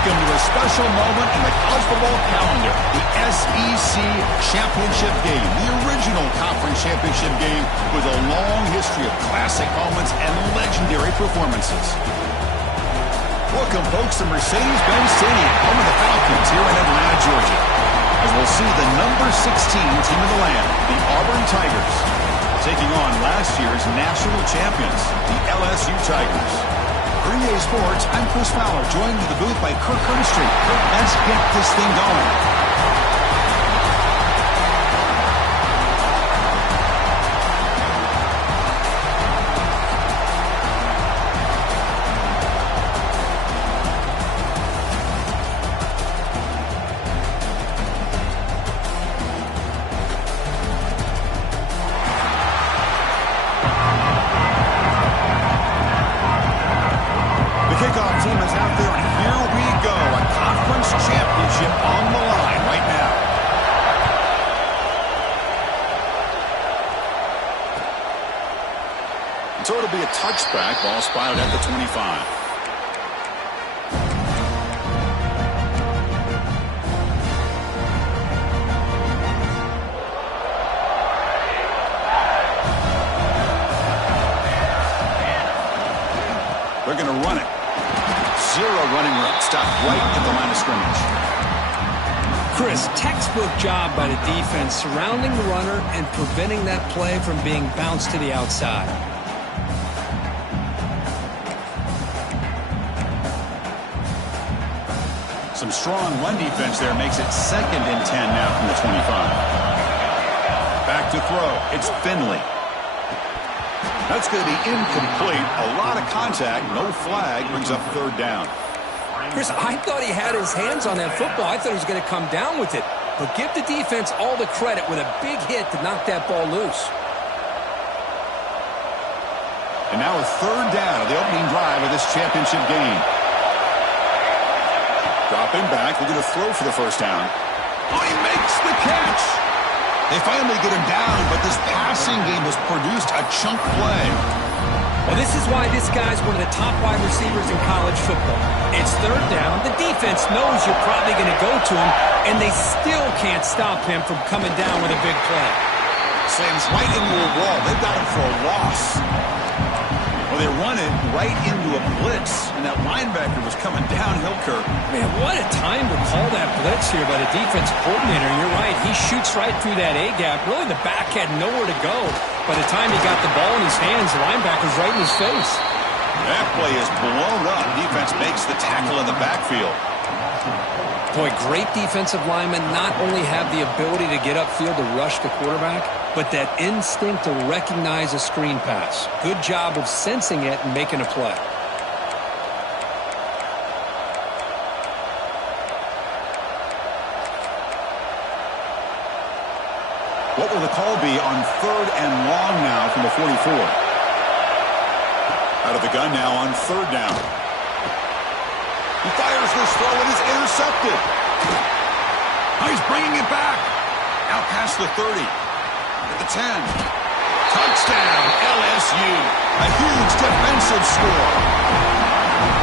Welcome to a special moment in the college football calendar, the SEC Championship Game, the original conference championship game with a long history of classic moments and legendary performances. Welcome, folks, to Mercedes-Benz Stadium, home of the Falcons here in Atlanta, Georgia, as we'll see the number 16 team of the land, the Auburn Tigers, taking on last year's national champions, the LSU Tigers. For EA Sports, I'm Chris Fowler, joined in the booth by Kirk Herbstreit. Kirk, let's get this thing going. Kickoff team is out there, and here we go. A conference championship on the line right now. So it'll be a touchback. Ball spotted at the 25. They're going to run it. Zero running room. Stopped right at the line of scrimmage. Chris, textbook job by the defense surrounding the runner and preventing that play from being bounced to the outside. Some strong run defense there makes it 2nd and 10 now from the 25. Back to throw. It's Finley. That's going to be incomplete. A lot of contact. No flag. Brings up 3rd down. Chris, I thought he had his hands on that football. I thought he was going to come down with it. But give the defense all the credit with a big hit to knock that ball loose. And now a 3rd down of the opening drive of this championship game. Dropping back. They're going to throw for the 1st down. Oh, he makes the catch. They finally get him down, but this passing game has produced a chunk play. Well, this is why this guy's one of the top wide receivers in college football. It's 3rd down. The defense knows you're probably going to go to him, and they still can't stop him from coming down with a big play. Slams right into a wall. They've got him for a loss. Well, they run it right into a blitz, and that linebacker was coming downhill, Kirk. Man, what a time to call that blitz here by the defense coordinator. You're right. He shoots right through that A-gap. Really, the back had nowhere to go. By the time he got the ball in his hands, the linebacker's right in his face. That play is blown up. Defense makes the tackle in the backfield. Boy, great defensive linemen not only have the ability to get upfield to rush the quarterback, but that instinct to recognize a screen pass. Good job of sensing it and making a play. What will the call be on 3rd and long now from the 44? Out of the gun now on 3rd down. He fires this throw and is intercepted. Oh, he's bringing it back. Out past the 30. At the 10. Touchdown, LSU. A huge defensive score.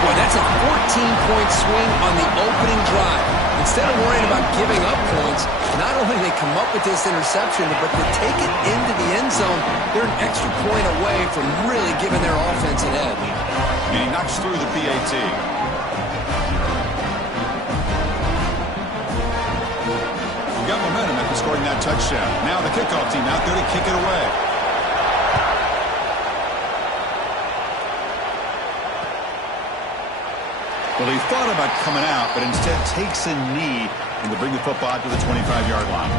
Boy, that's a 14-point swing on the opening drive. Instead of worrying about giving up points, not only do they come up with this interception, but to take it into the end zone, they're an extra point away from really giving their offense an edge. And he knocks through the PAT. Got momentum after scoring that touchdown. Now the kickoff team out there to kick it away. Well, he thought about coming out, but instead takes a knee and to bring the football to the 25-yard line.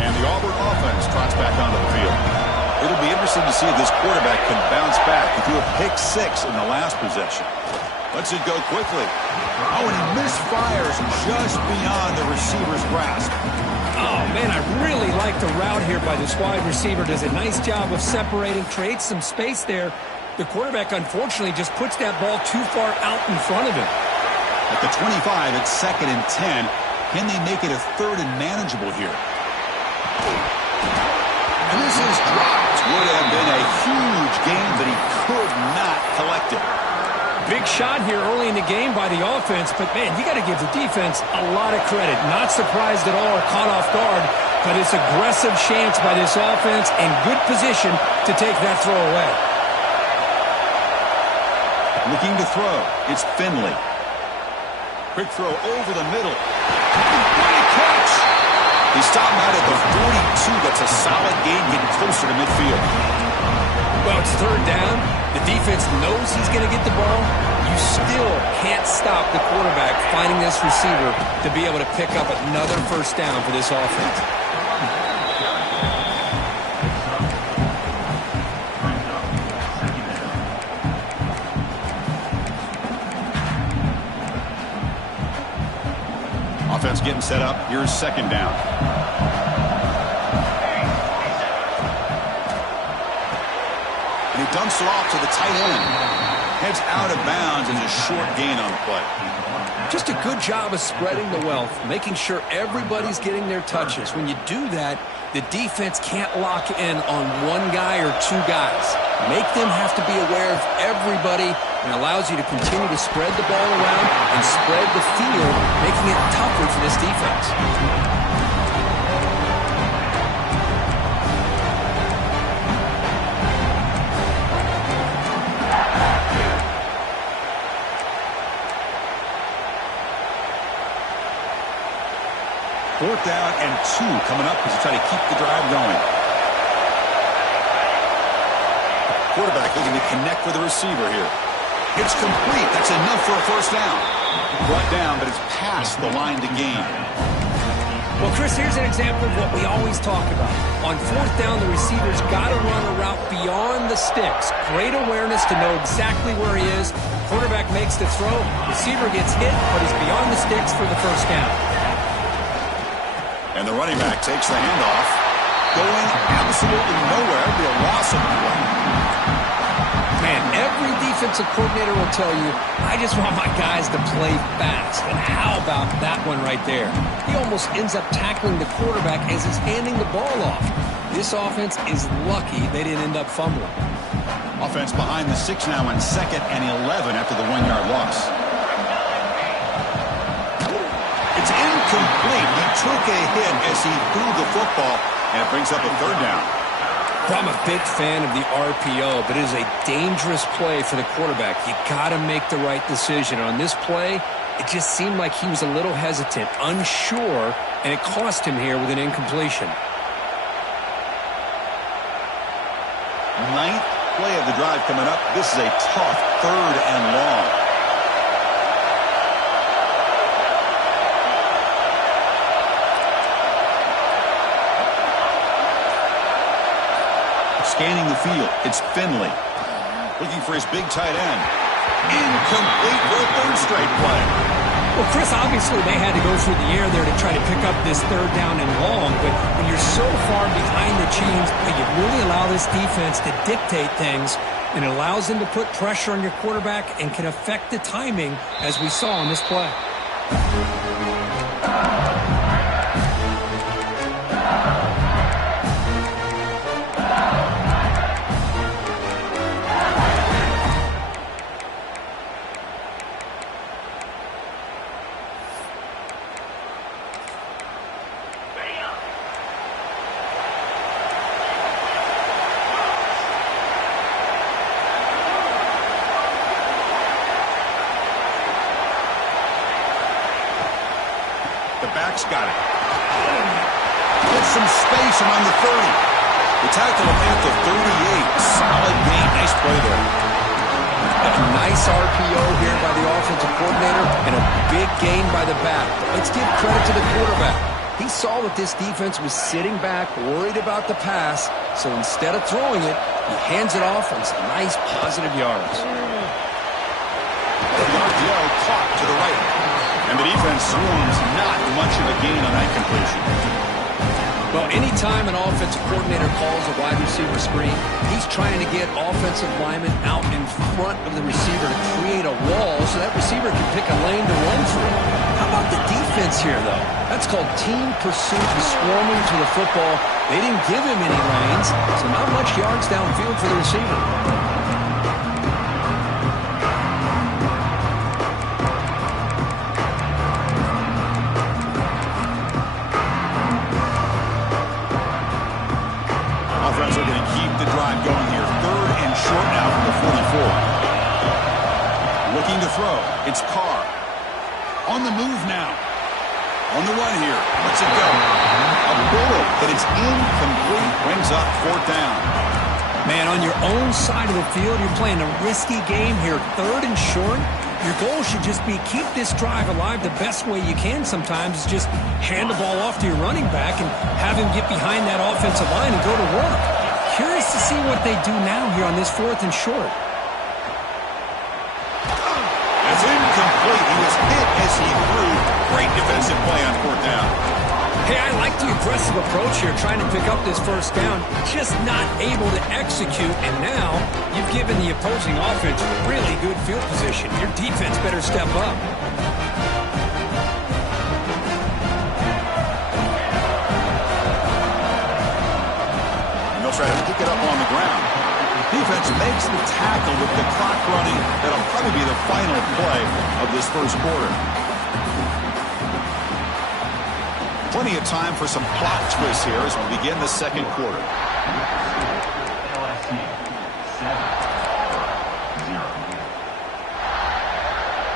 And the Auburn offense trots back onto the field. It'll be interesting to see if this quarterback can bounce back. He threw a pick 6 in the last possession. Lets it go quickly. Oh, and he misfires just beyond the receiver's grasp. Oh, man, I really like the route here by this wide receiver. Does a nice job of separating, creates some space there. The quarterback, unfortunately, just puts that ball too far out in front of him. At the 25, it's 2nd and 10. Can they make it a 3rd and manageable here? And this is dropped. Would have been a huge gain, but he could not collect it. Big shot here early in the game by the offense, but, man, you got to give the defense a lot of credit. Not surprised at all or caught off guard, but it's aggressive chance by this offense and good position to take that throw away. Looking to throw. It's Finley. Quick throw over the middle. Great catch. He stopped out at the 42. That's a solid gain, getting closer to midfield. Well, it's third down. The defense knows he's going to get the ball. You still can't stop the quarterback finding this receiver to be able to pick up another first down for this offense. Offense getting set up. Here's second down. And he dumps it off to the tight end. Heads out of bounds and a short gain on the play. Just a good job of spreading the wealth, making sure everybody's getting their touches. When you do that, the defense can't lock in on one guy or two guys. Make them have to be aware of everybody, and allows you to continue to spread the ball around and spread the field, making it tougher for this defense. Fourth down and 2 coming up as they try to keep the drive going. Quarterback looking to connect with the receiver here. It's complete. That's enough for a first down. Brought down, but it's past the line to gain. Well, Chris, here's an example of what we always talk about. On fourth down, the receiver's got to run a route beyond the sticks. Great awareness to know exactly where he is. Quarterback makes the throw. Receiver gets hit, but he's beyond the sticks for the first down. And the running back takes the handoff. Going absolutely nowhere. It'll be a loss of play. Man, every defensive coordinator will tell you, I just want my guys to play fast. And how about that one right there? He almost ends up tackling the quarterback as he's handing the ball off. This offense is lucky they didn't end up fumbling. Offense behind the 6 now on 2nd and 11 after the 1-yard loss. It's incomplete. He took a hit as he threw the football, and it brings up a third down. I'm a big fan of the RPO, but it is a dangerous play for the quarterback. You got to make the right decision. On this play, it just seemed like he was a little hesitant, unsure, and it cost him here with an incompletion. 9th play of the drive coming up. This is a tough 3rd and long. Scanning the field, it's Finley. Looking for his big tight end. Incomplete for a 3rd straight play. Well, Chris, obviously they had to go through the air there to try to pick up this 3rd down and long, but when you're so far behind the chains, you really allow this defense to dictate things, and it allows them to put pressure on your quarterback and can affect the timing, as we saw on this play. Back's got it. Gets some space around the 30. The tackle at the 38. Solid gain. Nice play there. A nice RPO here by the offensive coordinator and a big gain by the back. Let's give credit to the quarterback. He saw that this defense was sitting back, worried about the pass, so instead of throwing it, he hands it off on some nice positive yards. The RPO caught to the right. And the defense swarms, not much of a gain on that completion. Well, anytime an offensive coordinator calls a wide receiver screen, he's trying to get offensive linemen out in front of the receiver to create a wall so that receiver can pick a lane to run through. How about the defense here, though? That's called team pursuit and swarming to the football. They didn't give him any lanes, so not much yards downfield for the receiver. Looking to throw. It's Carr. On the move now. On the run here. Let's it go. A bullet, but it's incomplete. Brings up 4th down. Man, on your own side of the field, you're playing a risky game here. 3rd and short. Your goal should just be keep this drive alive the best way you can sometimes is just hand the ball off to your running back and have him get behind that offensive line and go to work. Curious to see what they do now here on this 4th and short. It's incomplete. He was hit as he threw. Great defensive play on 4th down. Hey, I like the aggressive approach here, trying to pick up this 1st down, just not able to execute, and now you've given the opposing offense really good field position. Your defense better step up. And they'll try to pick it up on the ground. Defense makes the tackle with the clock running. That'll probably be the final play of this 1st quarter. Plenty of time for some plot twists here as we begin the 2nd quarter.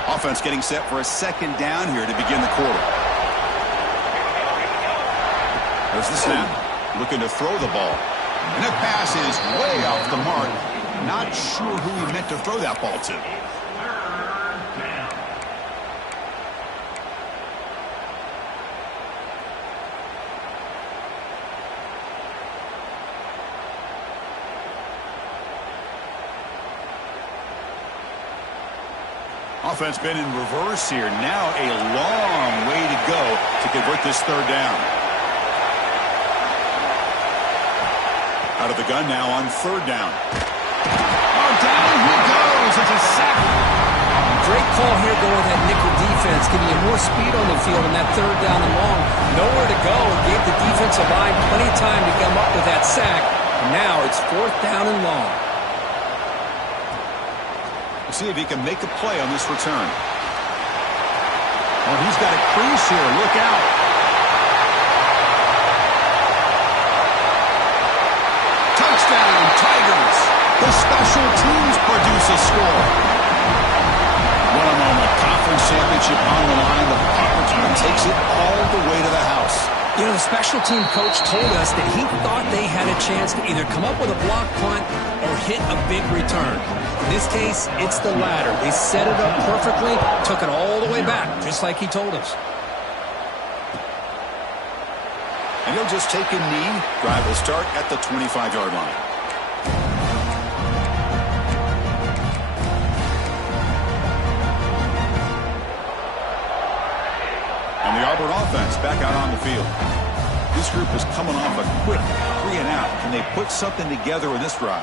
Offense getting set for a 2nd down here to begin the quarter. There's the snap. Looking to throw the ball. And that pass is way off the mark. Not sure who he meant to throw that ball to. Offense been in reverse here. Now a long way to go to convert this 3rd down. Out of the gun now on 3rd down. Oh, down he goes. It's a sack. Great call here going with that nickel defense, giving you more speed on the field on that 3rd down and long. Nowhere to go. Gave the defensive line plenty of time to come up with that sack. Now it's 4th down and long. We'll see if he can make a play on this return. Oh, he's got a crease here. Look out. Touchdown, Tigers. The special teams produce a score. What a moment. Conference championship on the line. The punt return takes it all the way to the house. You know, the special team coach told us that he thought they had a chance to either come up with a block punt or hit a big return. In this case, it's the latter. They set it up perfectly, took it all the way back, just like he told us. And he'll just take a knee. Drive will start at the 25-yard line. And the Auburn offense back out on the field. This group is coming off a quick 3 and out. Can they put something together in this drive?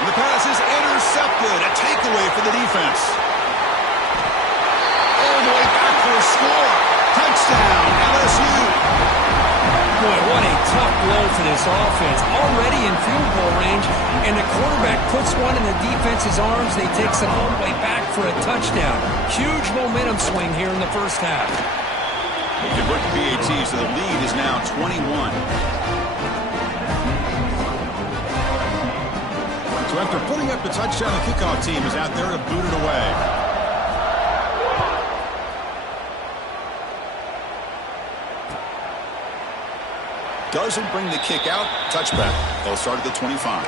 And the pass is intercepted. A takeaway for the defense. All the way back for a score. Touchdown, LSU. Boy, what a tough blow for this offense. Already in field goal range, and the quarterback puts one in the defense's arms. They takes it all the way back for a touchdown. Huge momentum swing here in the 1st half. They convert the PAT, so the lead is now 21. So after putting up the touchdown, the kickoff team is out there to boot it away. Doesn't bring the kick out. Touchback. They'll start at the 25.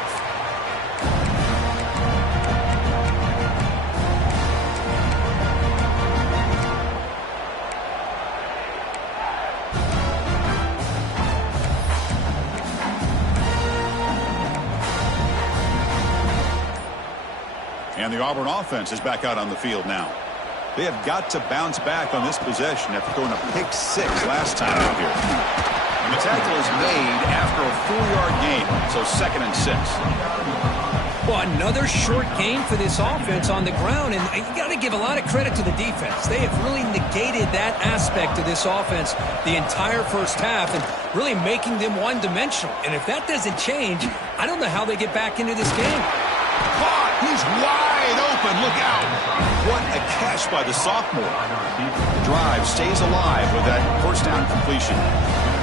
And the Auburn offense is back out on the field now. They have got to bounce back on this possession after throwing a pick 6 last time out here. And the tackle is made after a 4-yard gain, so 2nd and 6. Well, another short gain for this offense on the ground, and you got to give a lot of credit to the defense. They have really negated that aspect of this offense the entire 1st half and really making them one-dimensional. And if that doesn't change, I don't know how they get back into this game. Caught! He's wide open. Look out! What a catch by the sophomore. The drive stays alive with that 1st down completion.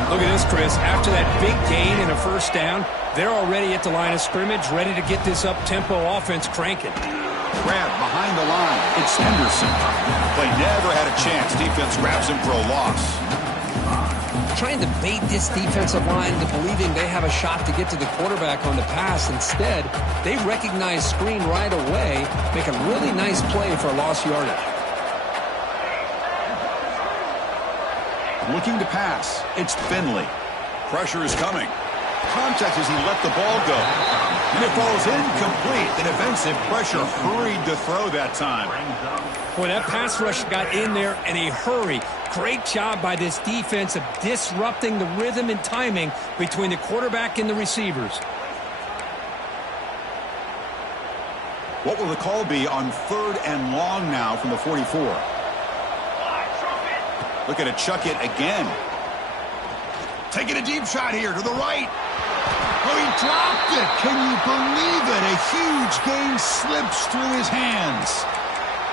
Look at this, Chris. After that big gain and a first down, they're already at the line of scrimmage, ready to get this up-tempo offense cranking. Grab behind the line. It's Henderson. Play never had a chance. Defense grabs him for a loss. Trying to bait this defensive line into believing they have a shot to get to the quarterback on the pass. Instead, they recognize screen right away, make a really nice play for a lost yardage. Looking to pass. It's Finley. Pressure is coming. Contact as he let the ball go. And it falls incomplete. The defensive pressure hurried to throw that time. Boy, that pass rush got in there in a hurry. Great job by this defense of disrupting the rhythm and timing between the quarterback and the receivers. What will the call be on 3rd and long now from the 44? Looking to chuck it again. Taking a deep shot here to the right. Oh, he dropped it. Can you believe it? A huge gain slips through his hands.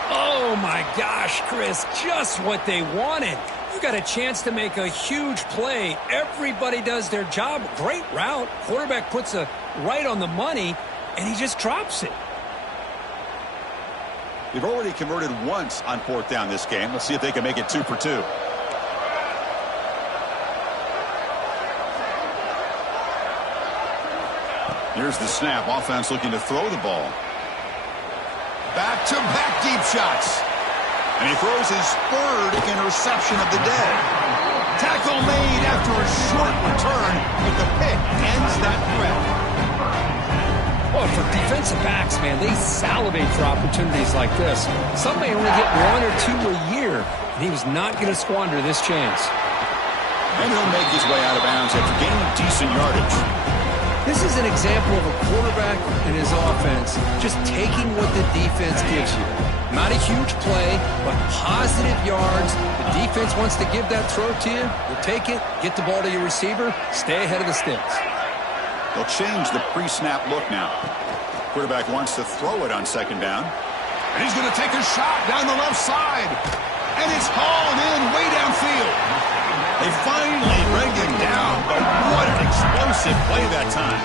Oh, my gosh, Chris, just what they wanted. You got a chance to make a huge play. Everybody does their job. Great route. Quarterback puts it right on the money, and he just drops it. They've already converted once on 4th down this game. Let's see if they can make it 2 for 2. Here's the snap. Offense looking to throw the ball. Back-to-back deep shots. And he throws his 3rd interception of the day. Tackle made after a short return, but the pick ends that threat. Well, for defensive backs, man, they salivate for opportunities like this. Some may only get 1 or 2 a year, and he was not going to squander this chance. And he'll make his way out of bounds after gaining decent yardage. This is an example of a quarterback and his offense just taking what the defense gives you. Not a huge play, but positive yards. The defense wants to give that throw to you. You'll take it, get the ball to your receiver, stay ahead of the sticks. They'll change the pre-snap look now. Quarterback wants to throw it on 2nd down. And he's going to take a shot down the left side. And it's hauled in way downfield. They finally bring him down, but what an explosive play that time.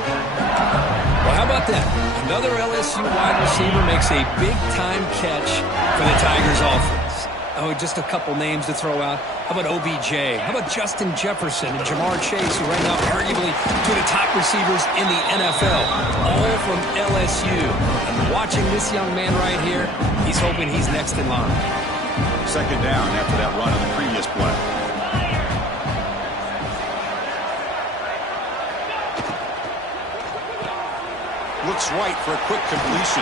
Well, how about that? Another LSU wide receiver makes a big-time catch for the Tigers offense. Oh, just a couple names to throw out. How about OBJ? How about Justin Jefferson and Jamar Chase, who right now arguably two of the top receivers in the NFL, all from LSU. And watching this young man right here, he's hoping he's next in line. 2nd down after that run on the previous play. Looks right for a quick completion.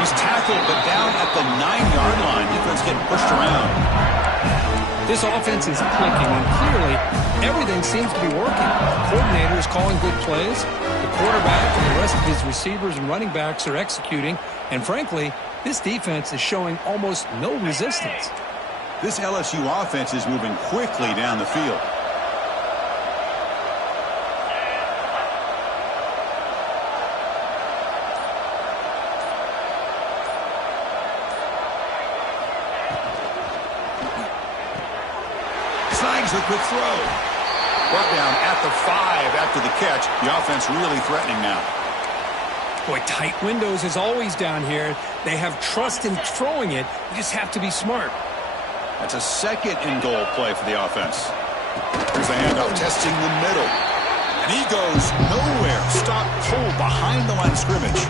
He's tackled, but down at the 9-yard line. Defense getting pushed around. This offense is clicking, and clearly everything seems to be working. The coordinator is calling good plays. The quarterback and the rest of his receivers and running backs are executing. And frankly, this defense is showing almost no resistance. This LSU offense is moving quickly down the field. Snags a quick throw. Brought down at the 5 after the catch. The offense really threatening now. Boy, tight windows is always down here. They have trust in throwing it. You just have to be smart. That's a 2nd and goal play for the offense. Here's the handoff, testing the middle. And he goes nowhere. Stop cold behind the line of scrimmage.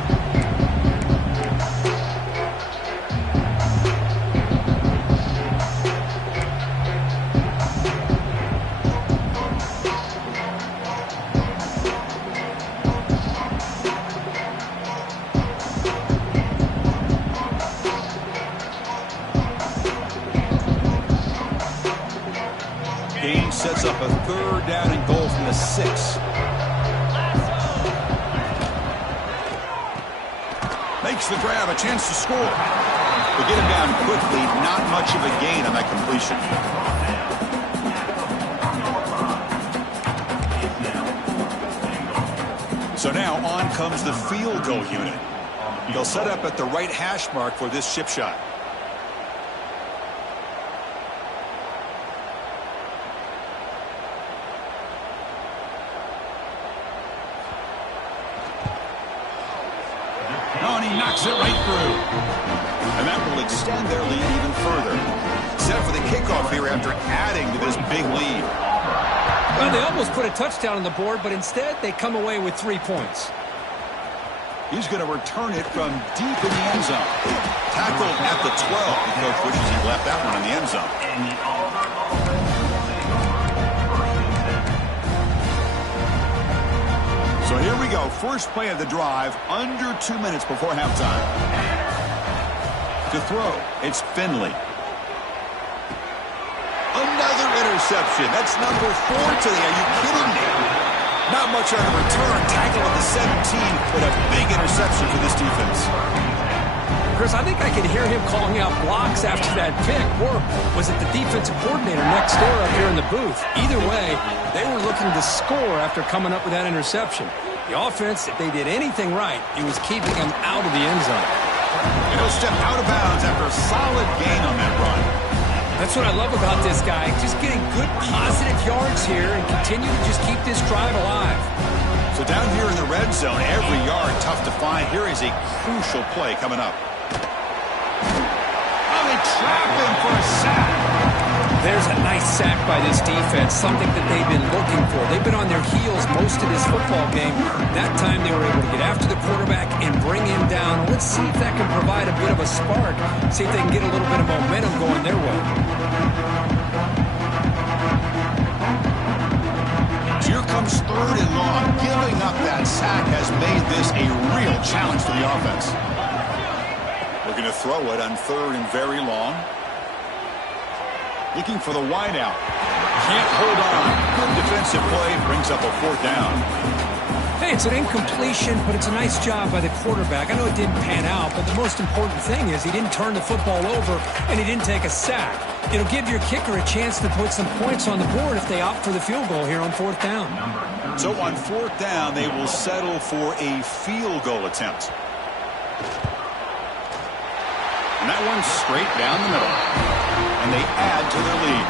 Sets up a 3rd down and goal from the 6. Makes the grab, a chance to score. They get him down quickly, not much of a gain on that completion. So now on comes the field goal unit. They'll set up at the right hash mark for this chip shot. Knocks it right through. And that will extend their lead even further. Set for the kickoff here after adding to this big lead. Well, they almost put a touchdown on the board, but instead they come away with 3 points. He's going to return it from deep in the end zone. Tackled at the 12. The coach wishes he left that one in the end zone. So here we go. First play of the drive, under 2 minutes before halftime. To throw, it's Finley. Another interception. That's number 4 today. Are you kidding me? Not much on the return. Tackle at the 17, but a big interception for this defense. Chris, I think I could hear him calling out blocks after that pick. Or was it the defensive coordinator next door up here in the booth? Either way, they were looking to score after coming up with that interception. The offense, if they did anything right, it was keeping them out of the end zone. And he'll step out of bounds after a solid gain on that run. That's what I love about this guy. Just getting good positive yards here and continue to just keep this drive alive. So down here in the red zone, every yard tough to find. Here is a crucial play coming up. Oh, they trap him for a sack. There's a nice sack by this defense, something that they've been looking for. They've been on their heels most of this football game. That time they were able to get after the quarterback and bring him down. Let's see if that can provide a bit of a spark. See if they can get a little bit of momentum going their way. Here comes 3rd and long. Giving up that sack has made this a real challenge for the offense. Looking to throw it on 3rd and very long. Looking for the wideout. Can't hold on. Good defensive play. Brings up a 4th down. Hey, it's an incompletion, but it's a nice job by the quarterback. I know it didn't pan out, but the most important thing is he didn't turn the football over and he didn't take a sack. It'll give your kicker a chance to put some points on the board if they opt for the field goal here on 4th down. So on 4th down, they will settle for a field goal attempt. And that one's straight down the middle. And they add to their lead.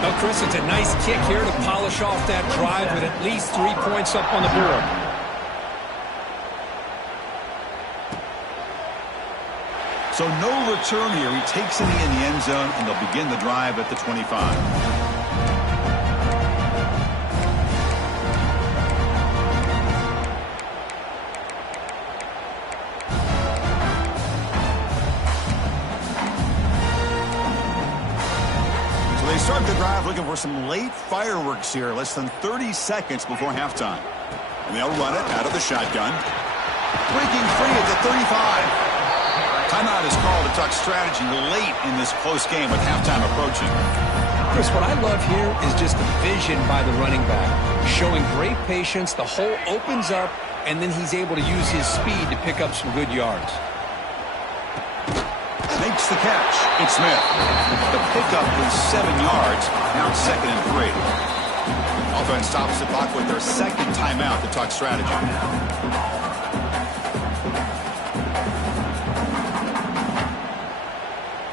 Well, Chris, it's a nice kick here to polish off that drive with at least 3 points up on the board. So no return here. He takes it in the end zone, and they'll begin the drive at the 25. They start the drive looking for some late fireworks here, less than 30 seconds before halftime. And they'll run it out of the shotgun. Breaking free at the 35. Timeout is called to talk strategy late in this close game with halftime approaching. Chris, what I love here is just the vision by the running back. Showing great patience, the hole opens up, and then he's able to use his speed to pick up some good yards. Makes the catch. It's Smith. The pickup is 7 yards. Now it's 2nd and 3. Offense stops the clock with their 2nd timeout to talk strategy.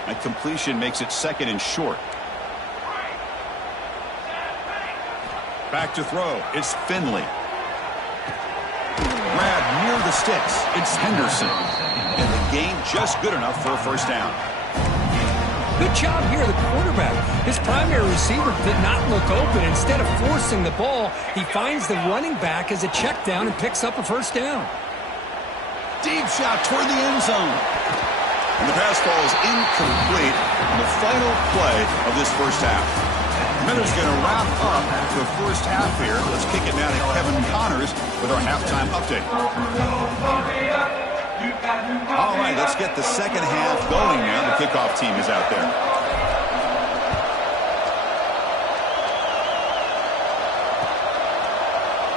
That completion makes it 2nd and short. Back to throw. It's Finley. Grab near the sticks. It's Henderson. And the gain just good enough for a 1st down. Good job here, the quarterback. His primary receiver did not look open. Instead of forcing the ball, he finds the running back as a check down and picks up a 1st down. Deep shot toward the end zone. And the pass falls incomplete on the final play of this 1st half. Miller's going to wrap up the 1st half here. Let's kick it now to Kevin Connors with our halftime update. All right, let's get the 2nd half going now. The kickoff team is out there.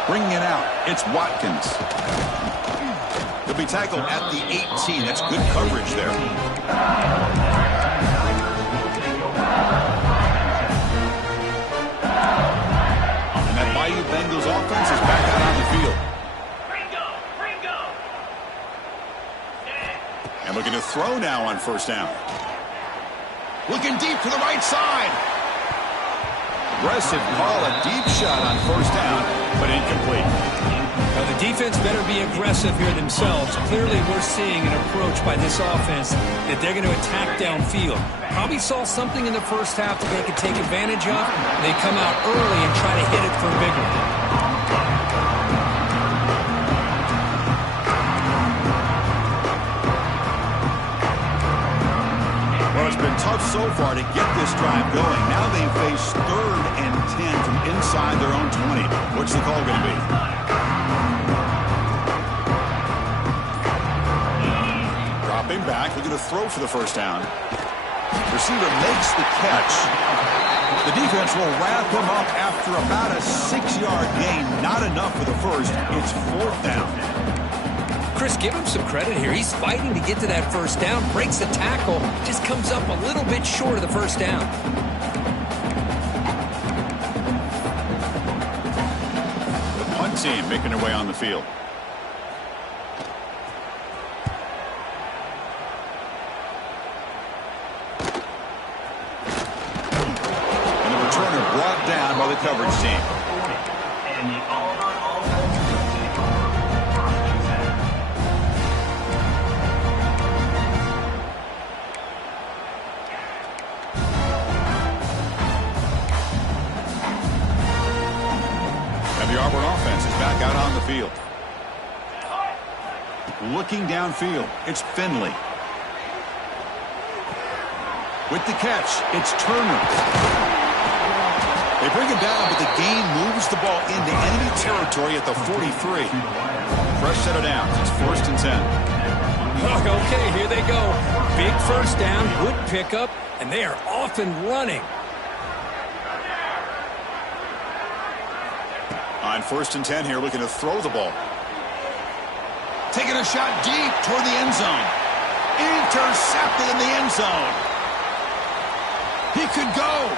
Bringing it out, it's Watkins. He'll be tackled at the 18. That's good coverage there. And that Bayou Bengals offense is back out on the field. And looking to throw now on 1st down. Looking deep to the right side. Aggressive call, a deep shot on 1st down, but incomplete. Well, the defense better be aggressive here themselves. Clearly, we're seeing an approach by this offense that they're going to attack downfield. Probably saw something in the first half that they could take advantage of. They come out early and try to hit it for bigger. It's been tough so far to get this drive going. Now they face 3rd and 10 from inside their own 20. What's the call going to be? Dropping back, looking to throw for the first down. Receiver makes the catch. The defense will wrap him up after about a 6-yard gain. Not enough for the first. It's 4th down. Chris, give him some credit here. He's fighting to get to that first down, breaks the tackle, just comes up a little bit short of the first down. The punt team making their way on the field. And the returner brought down by the coverage team. The Auburn offense is back out on the field. Looking downfield, it's Finley. With the catch, it's Turner. They bring him down, but the gain moves the ball into enemy territory at the 43. Fresh set of downs. It's 1st and 10. Okay, here they go. Big first down, good pickup, and they are off and running. On 1st and 10 here, looking to throw the ball. Taking a shot deep toward the end zone. Intercepted in the end zone. He could go.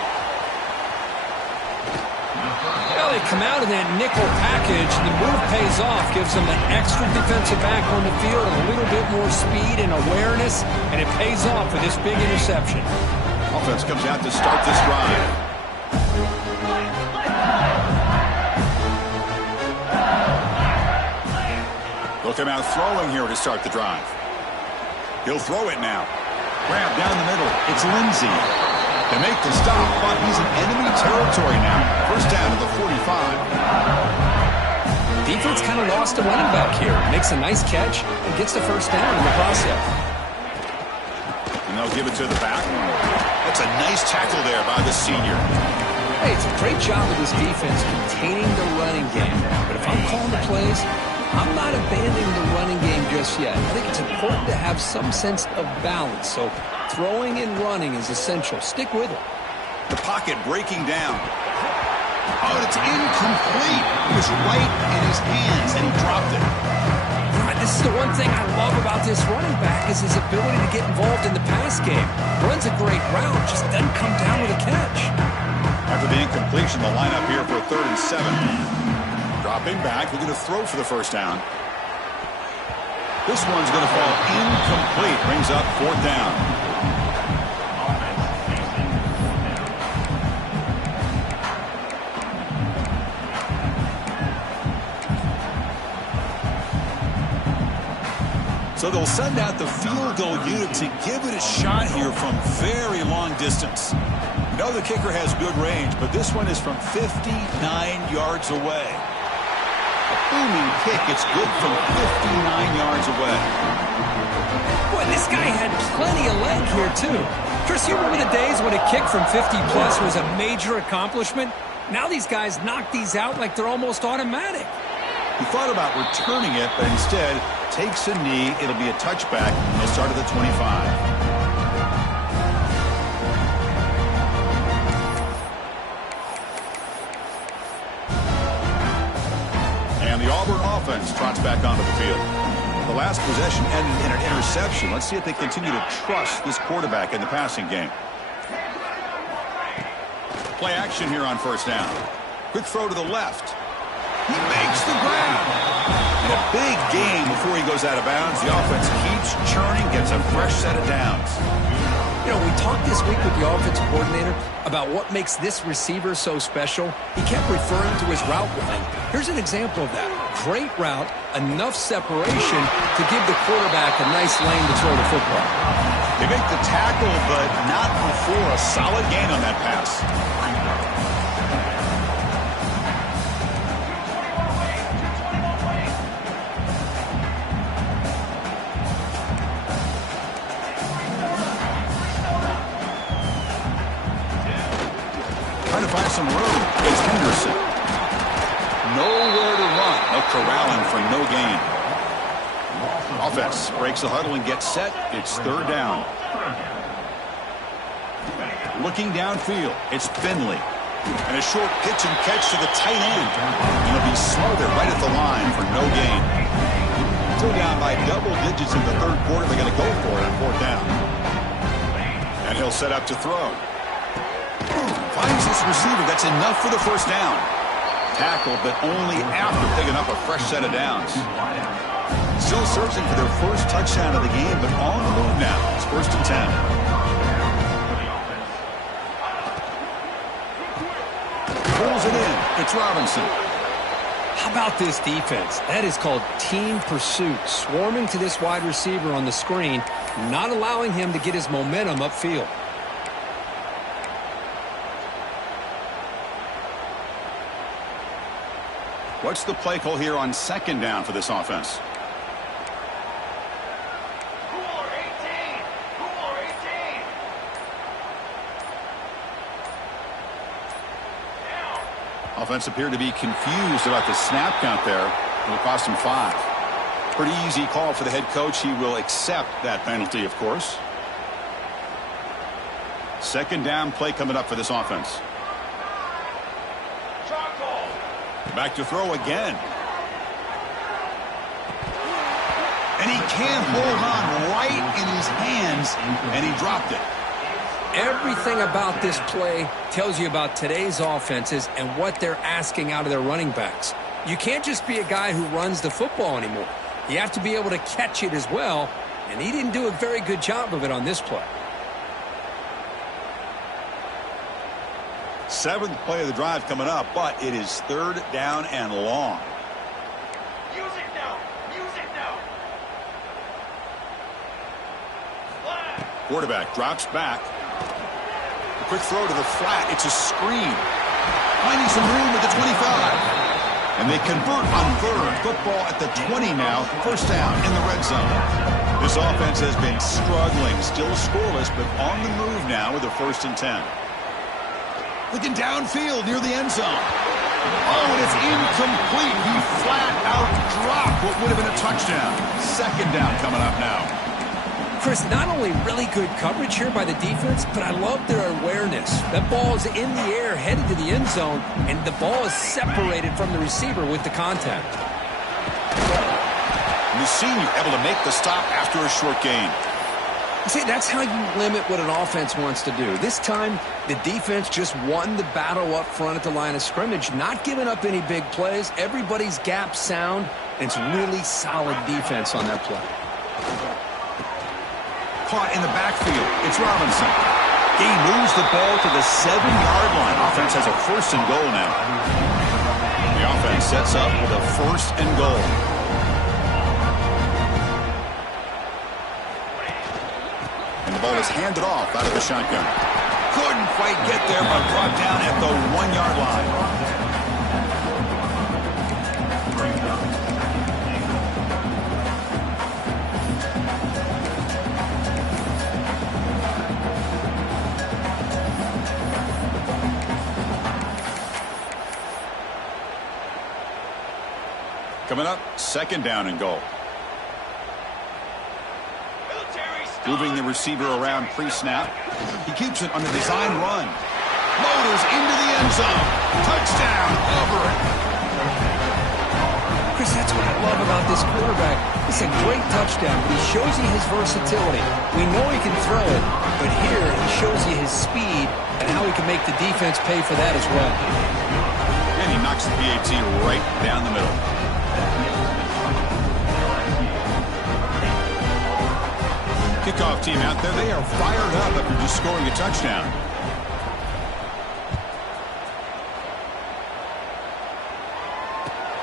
Well, they come out in that nickel package. The move pays off, gives them an extra defensive back on the field, a little bit more speed and awareness, and it pays off for this big interception. Offense comes out to start this drive. They'll come out throwing here to start the drive. He'll throw it now. Grab down the middle. It's Lindsey. They make the stop, but he's in enemy territory now. First down to the 45. Defense kind of lost a running back here. Makes a nice catch and gets the first down in the process. And they'll give it to the back. That's a nice tackle there by the senior. Hey, it's a great job of this defense containing the running game. But if I'm calling the plays, I'm not abandoning the running game just yet. I think it's important to have some sense of balance. So throwing and running is essential. Stick with it. The pocket breaking down. Oh, it's incomplete. It was right in his hands, and he dropped it. This is the one thing I love about this running back is his ability to get involved in the pass game. Runs a great route, just doesn't come down with a catch. After the incompletion, the lineup here for 3rd and 7. Dropping back, looking to throw for the first down. This one's going to fall incomplete. Brings up 4th down. So they'll send out the field goal unit to give it a shot here from very long distance. You know the kicker has good range, but this one is from 59 yards away. A booming kick. It's good from 59 yards away. Boy, this guy had plenty of leg here, too. Chris, you remember the days when a kick from 50-plus was a major accomplishment? Now these guys knock these out like they're almost automatic. He thought about returning it, but instead takes a knee. It'll be a touchback. They'll start at the 25. And the Auburn offense trots back onto the field. The last possession ended in an interception. Let's see if they continue to trust this quarterback in the passing game. Play action here on first down. Quick throw to the left. He makes the grab. And a big gain before he goes out of bounds. The offense keeps churning, gets a fresh set of downs. You know, we talked this week with the offensive coordinator about what makes this receiver so special. He kept referring to his route running. Here's an example of that. Great route, enough separation to give the quarterback a nice lane to throw the football. They make the tackle, but not before a solid gain on that pass. Trying to find some room is Henderson. Nowhere to run. No corralling for no gain. Offense breaks the huddle and gets set. It's third down. Looking downfield, it's Finley. And a short pitch and catch to the tight end. And it'll be smothered right at the line for no gain. Still down by double digits in the third quarter. They're going to go for it on fourth down. And he'll set up to throw. Finds this receiver. That's enough for the first down. Tackled, but only after picking up a fresh set of downs. Still searching for their first touchdown of the game, but on the move now. It's 1st and 10. Pulls it in. It's Robinson. How about this defense? That is called team pursuit. Swarming to this wide receiver on the screen, not allowing him to get his momentum upfield. What's the play call here on second down for this offense? Offense appeared to be confused about the snap count there. It'll cost him 5. Pretty easy call for the head coach. He will accept that penalty, of course. Second down play coming up for this offense. Back to throw again. And he can't hold on right in his hands, and he dropped it. Everything about this play tells you about today's offenses and what they're asking out of their running backs. You can't just be a guy who runs the football anymore. You have to be able to catch it as well, and he didn't do a very good job of it on this play. 7th play of the drive coming up, but it is third down and long. Music now. Quarterback drops back. A quick throw to the flat. It's a screen. Finding some room at the 25. And they convert on third. Football at the 20 now. First down in the red zone. This offense has been struggling. Still scoreless, but on the move now with a 1st and 10. Looking downfield near the end zone. Oh, and it's incomplete. He flat out dropped what would have been a touchdown. Second down coming up now. Chris, not only really good coverage here by the defense, but I love their awareness. That ball is in the air, headed to the end zone, and the ball is separated from the receiver with the contact. And the senior able to make the stop after a short gain. See, that's how you limit what an offense wants to do. This time, the defense just won the battle up front at the line of scrimmage, not giving up any big plays. Everybody's gap sound, and it's really solid defense on that play. Caught in the backfield. It's Robinson. He moves the ball to the 7-yard line. Offense has a 1st and goal now. The offense sets up with a 1st and goal. And the ball is handed off out of the shotgun. Couldn't quite get there, but brought down at the 1-yard line. Coming up, second down and goal. Moving the receiver around pre-snap. He keeps it on the design run. Motors into the end zone. Touchdown, Auburn. Chris, that's what I love about this quarterback. It's a great touchdown, but he shows you his versatility. We know he can throw it, but here he shows you his speed and how he can make the defense pay for that as well. And he knocks the PAT right down the middle. Kickoff team out there, they are fired up after just scoring a touchdown.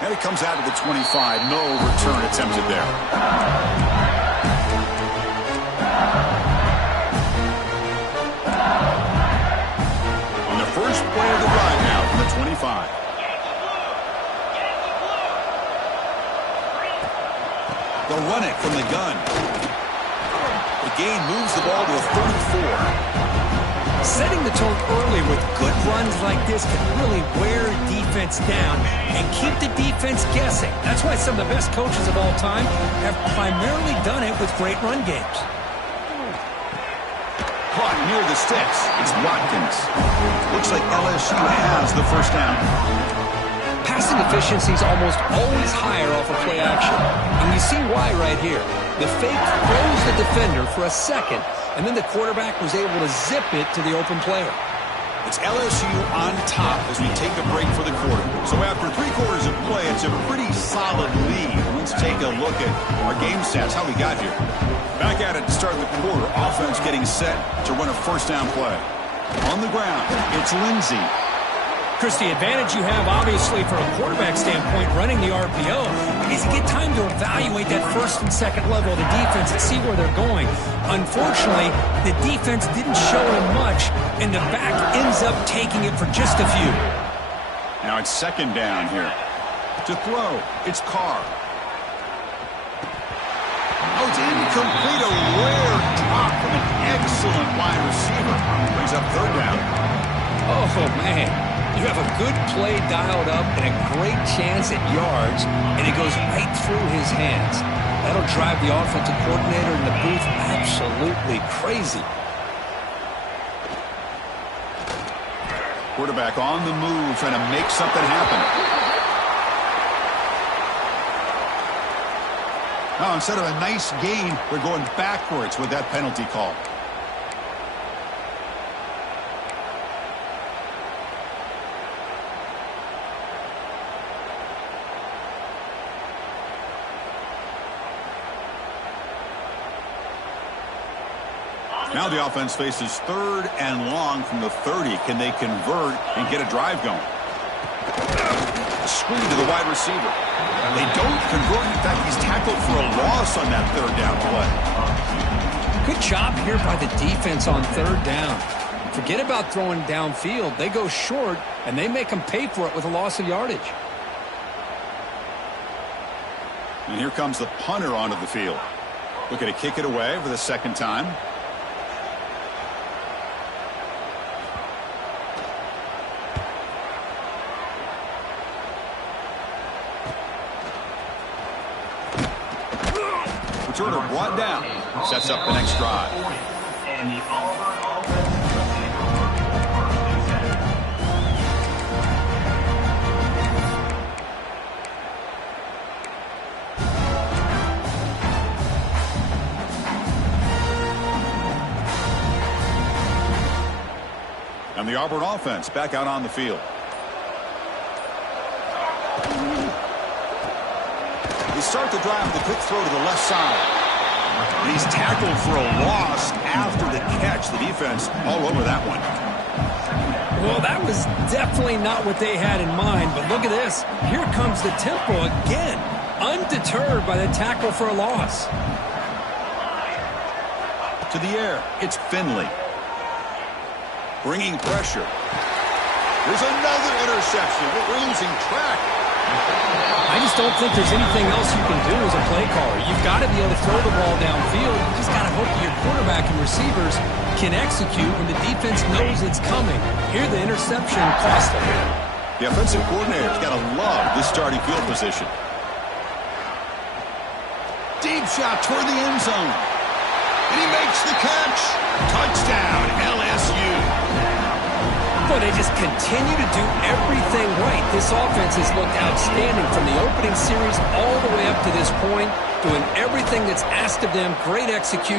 And it comes out of the 25. No return attempted there. On the first play of the drive now from the 25. They'll run it from the gun. The gain moves the ball to a 34. Setting the tone early with good runs like this can really wear defense down and keep the defense guessing. That's why some of the best coaches of all time have primarily done it with great run games. Caught near the sticks. It's Watkins. Looks like LSU has the first down. Passing efficiency is almost always higher off of play action. And you see why right here. The fake throws the defender for a second, and then the quarterback was able to zip it to the open player. It's LSU on top as we take a break for the quarter. So after 3 quarters of play, it's a pretty solid lead. Let's take a look at our game stats, how we got here. Back at it to start the quarter. Offense getting set to run a first down play. On the ground, it's Lindsey. Chris, the advantage you have, obviously, from a quarterback standpoint, running the RPO, is you get time to evaluate that first and second level of the defense and see where they're going. Unfortunately, the defense didn't show him much, and the back ends up taking it for just a few. Now it's second down here. To throw, it's Carr. Oh, it's incomplete. A rare drop from an excellent wide receiver. Brings up third down. Oh, man. You have a good play dialed up and a great chance at yards, and it goes right through his hands. That'll drive the offensive coordinator in the booth absolutely crazy. Quarterback on the move, trying to make something happen. Now, instead of a nice gain, they're going backwards with that penalty call. Now the offense faces third and long from the 30. Can they convert and get a drive going? A screen to the wide receiver. They don't convert. In fact, he's tackled for a loss on that third down play. Good job here by the defense on third down. Forget about throwing downfield. They go short, and they make them pay for it with a loss of yardage. And here comes the punter onto the field. Looking to kick it away for the second time. Returner brought down. Sets up the next drive. And the Auburn offense back out on the field. They start the drive with a quick throw to the left side. And he's tackled for a loss after the catch. The defense all over that one. Well, that was definitely not what they had in mind, but look at this. Here comes the tempo again, undeterred by the tackle for a loss. To the air, it's Finley. Bringing pressure. There's another interception. We're losing track. I just don't think there's anything else you can do as a play caller. You've got to be able to throw the ball downfield. You just got to hope that your quarterback and receivers can execute when the defense knows it's coming. Here, the interception cost them. The offensive coordinator's got to love this starting field position. Deep shot toward the end zone. And he makes the catch. Touchdown, LSU. Boy, they just continue to do everything right. This offense has looked outstanding from the opening series all the way up to this point, doing everything that's asked of them. Great execution.